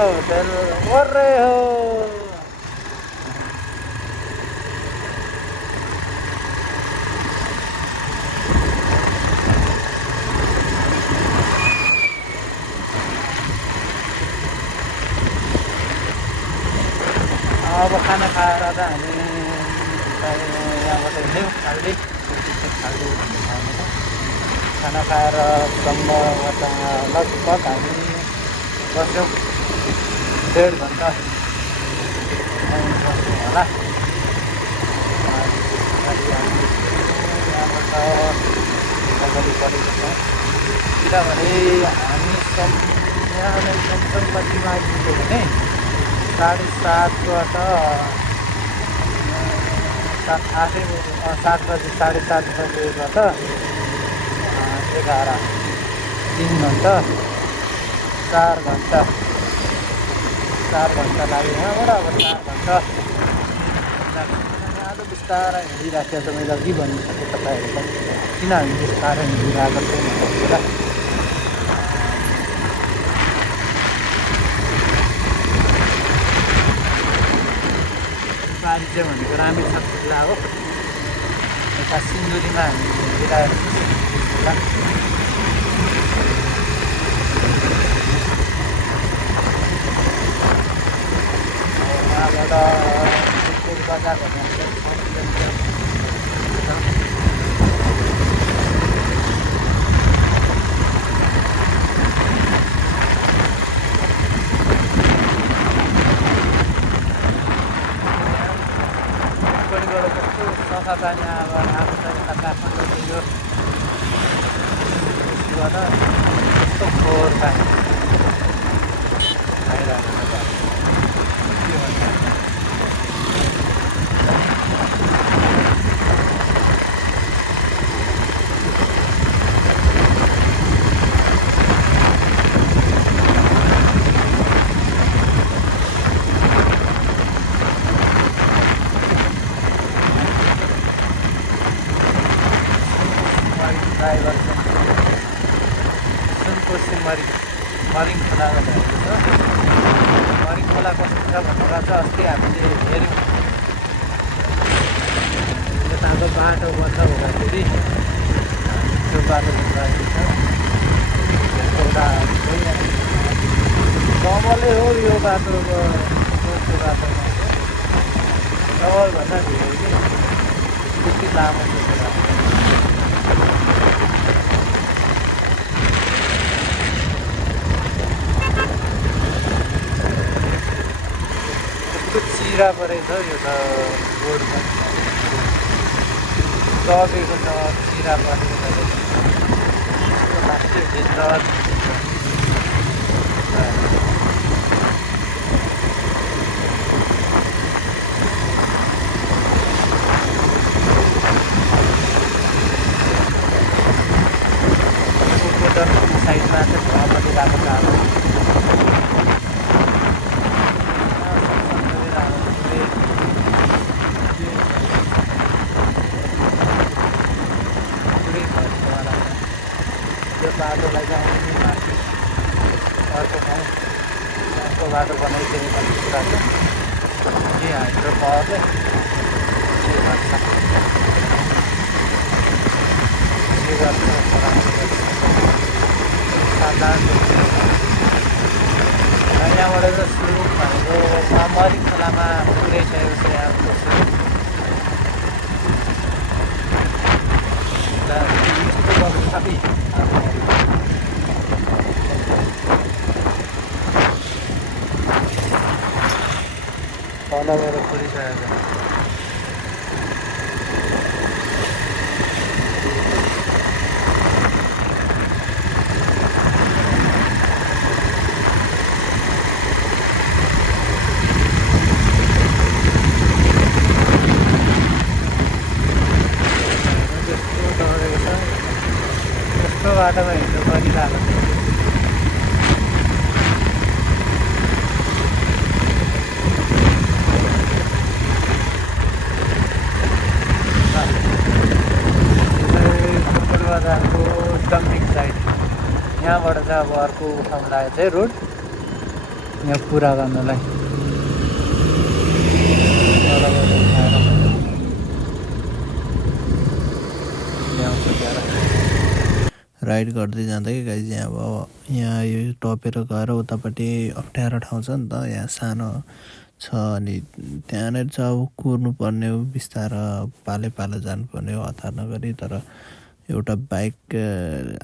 Hotel बोल रहे हो? अब खाना खाएर त हामी यहाँबाट हिँड्यौँ खाल्डी खाना खाएर सम्भवत लगभग हामी बस्यौँ 1.5 घन्टा बस्यौँ होला। यहाँबाट अगाडि बढेको छौँ किनभने हामी यहाँ कमसेकम कतिमा आइपुग्यो भने 7:30बाट 7 बजे 7:30 बजेबाट 11 3 घन्टा 4 घन्टा लाग्यो यहाँबाट। अब 4 घन्टा आज बिस्तारै हिँडिराखेको छ। मैले अघि भनिसकेँ तपाईँहरूलाई किन हामी बिस्तारै हिँडिरहेको छौँ भनेर। बारी चाहिँ भनेको रामेछाप जिल्ला हो। यता सिन्धुलीमा हामी हिँडिरहेको छौँ। यहाँबाट बजार भन्ने सफा पानी अब आएको छ। यता काठमाडौँको यस्तो फोहोर पानी आइरहेको छ। के भन्छ ड्राइभर सुनकोशी मरिङ खोलामा भएको छ। मरिङ खोला कस्तो छ भनेर चाहिँ अस्ति हामीले हेऱ्यौँ। यताको बाटो बन्द हुँदाखेरि त्यो बाटो बन्द भएको छ। एउटा डबलै हो यो बाटोको त्यो बाटोमा डबलभन्दा धेरै कि त्यति लामो छ त्यो बाटो। चिरा परेको छ यो त रोडमा दबेको छ। चिरा परेको छ लाग्थ्यो भित्र साइडमा चाहिँ भुवापट्टि गएको छ। यो बाटोलाई चाहिँ आउने माथि अर्को ठाउँ अर्को बाटो बनाइदिने भन्ने कुरा छ। यही हाइड्रो पावरले के गर्छ यहाँबाट चाहिँ सुरु भनेको मरिङ खोलामा पुगेसकेपछि यहाँको सुरु सबै तलबाट पुगिसकेको छ। यस्तो बाटोमा हिँड्नु परिरहेको छ। बजारको डम्पिङ साइड यहाँबाट चाहिँ अब अर्को ठाउँ लागेको चाहिँ रोड यहाँ पुरा गर्नलाई राइड गर्दै जाँदा कि गाइज यहाँ अब यहाँ यो टपेर गएर उतापट्टि अप्ठ्यारो ठाउँ छ नि त यहाँ सानो छ अनि त्यहाँनिर चाहिँ अब कुर्नु पर्ने हो बिस्तारो पाले पालो जानुपर्ने हो हतार नगरी तर एउटा बाइक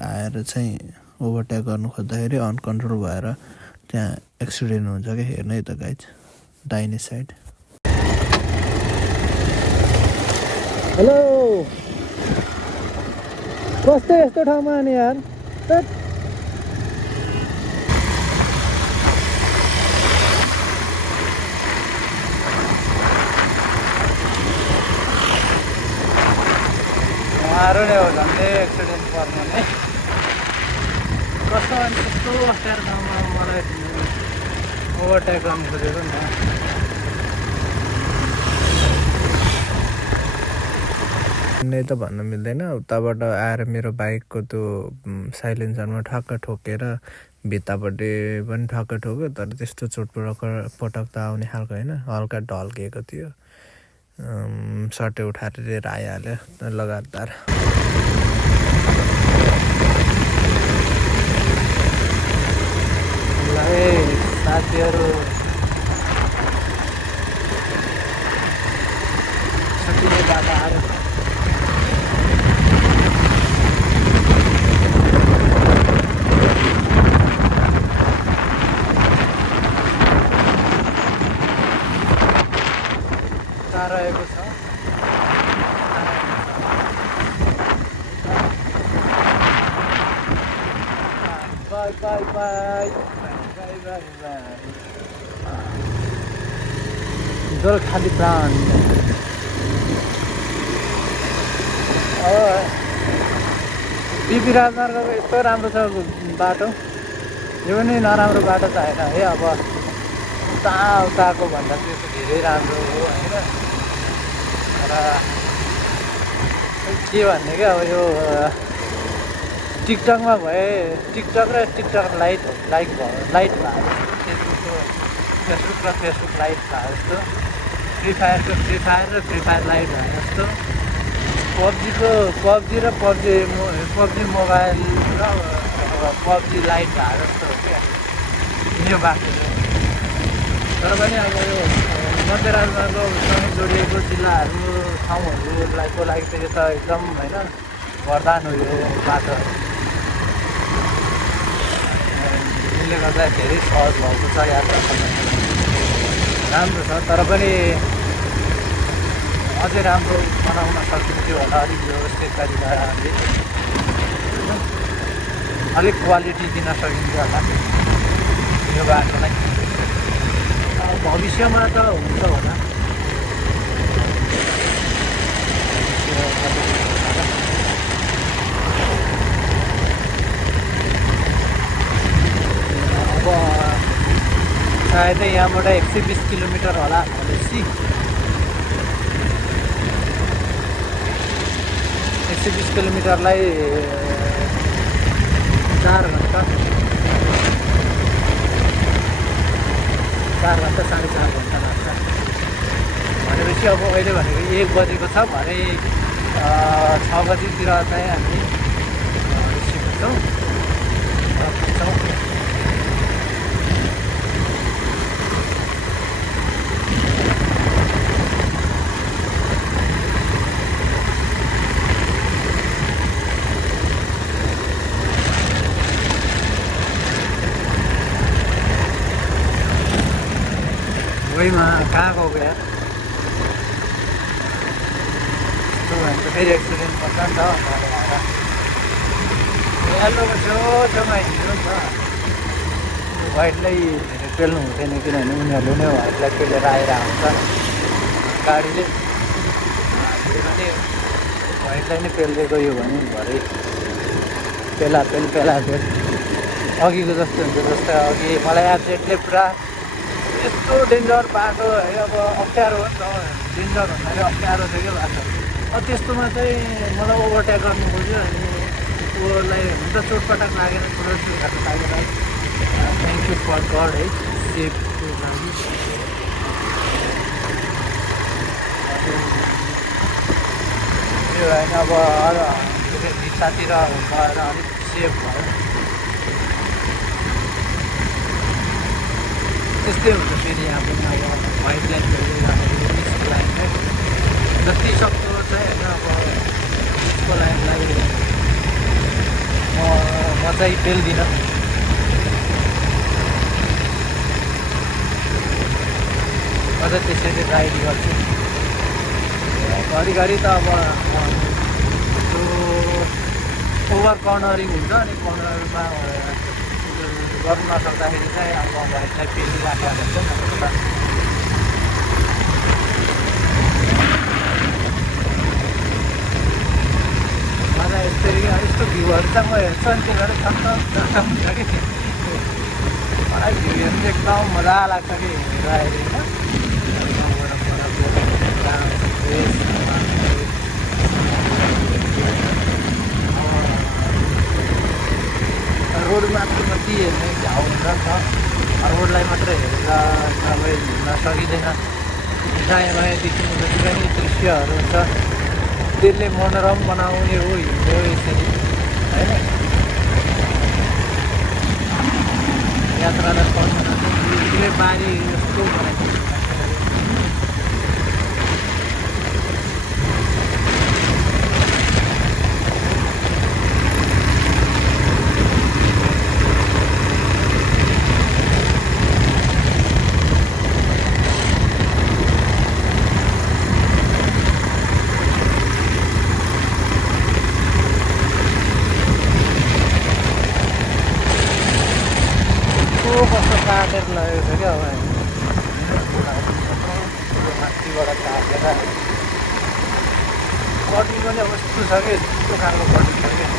आएर चाहिँ ओभरटेक गर्नु खोज्दाखेरि अनकन्ट्रोल भएर त्यहाँ एक्सिडेन्ट हुन्छ क्या हेर्नु है त गाइज दाहिने साइड हेलो कस्तो यस्तो ठाउँमा अनि यार साह्रो नै हो झन्डै एक्सिडेन्ट पर्ने नै कस्तो अनि त्यस्तो अप्ठ्यारो ठाउँमा मलाई ओभरटेक गर्नु खोजेको नि नै त भन्न मिल्दैन उताबाट आएर मेरो बाइकको त्यो साइलेन्सरमा ठक्क ठोकेर भित्तापट्टि पनि ठक्क ठोक्यो तर त्यस्तो चोटपटक त आउने खालको होइन हल्का ढल्किएको थियो सर्टै उठाएर लिएर आइहाल्यो लगातार साथीहरू सकिने बाटो आएर रहेको छ by by by by by by जल खाली प्राण बिपी राजमार्गको यस्तो राम्रो छ बाटो यो पनि नराम्रो बाटो त होइन है अब उताको भन्दा चाहिँ यस्तो धेरै राम्रो हो होइन र के भन्ने क्या अब यो टिकटकमा भए टिकटक र टिकटक लाइट भयो फेसबुक र फेसबुक लाइट भयो जस्तो फ्री फायर र फ्री फायर लाइट भयो जस्तो पब्जी र पब्जी मोबाइल र पब्जी लाइट भयो जस्तो हो क्या यो बाटो तर पनि अब यो मध्य राजमार्गसँग जोडिएको जिल्लाहरू ठाउँहरूलाई को लागि चाहिँ त एकदम होइन वरदान हो यो बाटो यसले गर्दा धेरै सहज भएको छ यात्रा राम्रो छ तर पनि अझै राम्रो बनाउन सकिन्थ्यो होला अलिक व्यवस्थित तरिकाले अलिक क्वालिटी दिन सकिन्थ्यो होला यो बाटोलाई भविष्यमा त हुन्छ होला अब सायदै यहाँबाट 120 किलोमिटर होला भनेपछि 120 किलोमिटरलाई 4 घन्टा 4.5 घन्टा लाग्छ भनेपछि अब अहिले भनेको 1 बजेको छ भने 6 बजीतिर चाहिँ हामी पुग्छौँ वहीमा कहाँ गएको यार यस्तो फेरि एक्सिडेन्ट पर्छ नि त हेलोको छेउछेउमा हिँड्नु नि त व्हाइटलाई धेरै पेल्नु हुँदैन किनभने उनीहरूले नै व्हाइटलाई पेलेर आएर हुन्छ गाडीले हामीले पनि व्हाइटलाई नै पेल्दै गयो भने भरे पेला पेल अघिको जस्तो हुन्छ जस्तै अघि मलाई एब्सेन्टले पुरा यस्तो डेन्जर बाटो है अब अप्ठ्यारो हो नि त डेन्जर भन्दाखेरि अप्ठ्यारो छ क्या बाटो त्यस्तोमा चाहिँ मलाई ओभरटेक गर्नु खोज्यो अनि उसलाई हुन त चोटपटक लागेर थोरै चोटहरू लागेर थ्याङ्क यू फर गड है सेफको लागि त्यो होइन अब भित्तातिर गएर अलिक सेफ भयो त्यस्तै हुन्छ फेरि यहाँ पनि अब व्हाइट लाइन गरिरहँदाखेरि डिस्को लाइनमै जति सक्दो चाहिँ होइन अब डिस्को लाइनलाई म चाहिँ पेल्दिनँ म चाहिँ त्यसरी राइड गर्छु घरिघरि त अब त्यो ओभर कर्नरिङ हुन्छ अनि कर्नरमा गर्नु नसक्दाखेरि चाहिँ अब व्हाइटलाई पेलिराखेको हुन्छ मलाई यसरी यस्तो भ्यूहरू चाहिँ म हेर्छु अनि त्यही भएर छन्द हुन्छ कि मलाई भ्यू हेर्नु चाहिँ एकदम मजा लाग्छ कि हेरेर रोडमा कति हेर्ने घाउ हुन्छ नि त रोडलाई मात्रै हेरेर तपाईँ हिँड्न सकिँदैन दायाँ बायाँ देखिने जति पनि दृश्यहरू हुन्छ त्यसले मनोरम बनाउने हो हिँड्ने हो यसरी होइन यात्रालाई पढ्नु बारी जस्तो बनाइदिन्छ कस्तो काटेर लगेको छ क्या अब माथिबाट काटेर कटिङ पनि अब यस्तो छ कि यस्तो खालको कटिङ छ क्या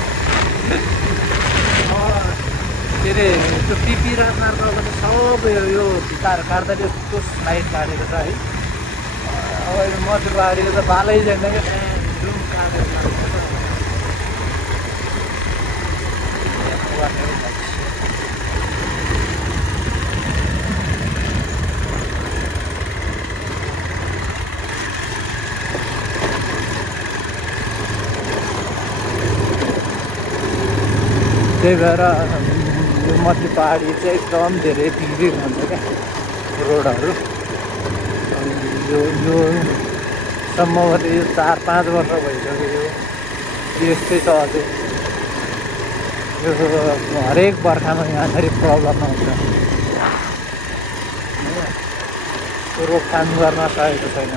के अरे त्यो पिपी राजमार्गको पनि सबै यो भित्ताहरू काट्दा यस्तो साइड काटेको छ है अब मध्य पहाडीको त बालै छैन क्या जुन काटेर त्यही भएर यो मध्य पहाडी चाहिँ एकदम धेरै भिड हुन्छ क्या रोडहरू यो सम्भवतः यो 4-5 वर्ष भइसक्यो यो यस्तै छ अझै यो हरेक बर्खामा यहाँनिर प्रब्लम आउँछ रोकथाम गर्न सकेको छैन